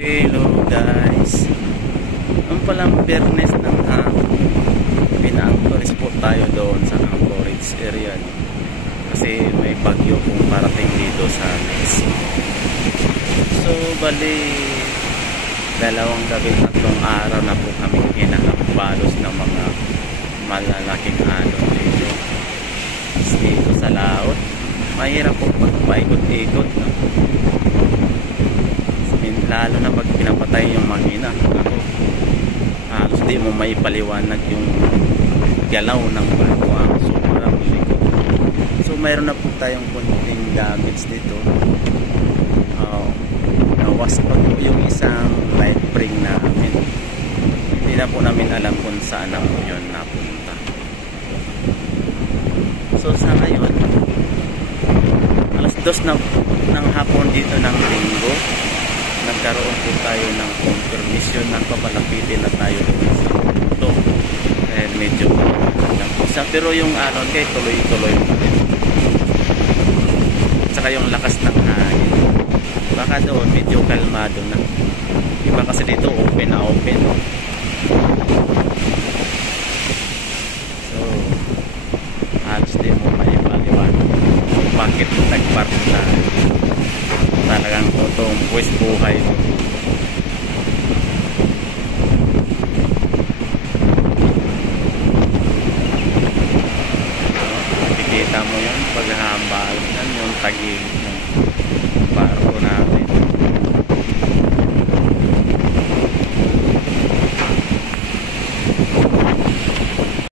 Hello guys, ang palang Biyernes ng pina-anchorage po tayo doon sa anchorage area, no? Kasi may bagyo pong parating dito sa Mexico. So bali dalawang gabi, tatlong araw na po kami kinakapalos ng mga malalaking alon dito. Dito sa laot mahirap po magpaikot-ikot, no? Lalo na pag pinapatay yung makina, halos di mo may paliwanag yung galaw ng barko. Sobrang likod. So mayroon na po tayong konting damage dito. Nawas pa po yung isang light spring namin. Hindi na po namin alam kung saan na po yun napunta. So sa ngayon, alas 2 ng hapon dito ng linggo, nagkaroon po tayo ng confirmation na papalapitin na tayo doon sa punto. Dahil medyo lang po siya. Pero yung alon kay tuloy-tuloy pa rin. Saka yung lakas ng hangin, baka doon medyo kalmado na. Iba kasi dito open na open. So halos di mo maipaliwanag bakit nagpark na. Talagang totoong buwis buhay. Nakikita mo yun paghahambal yan yung tagig ng barko natin.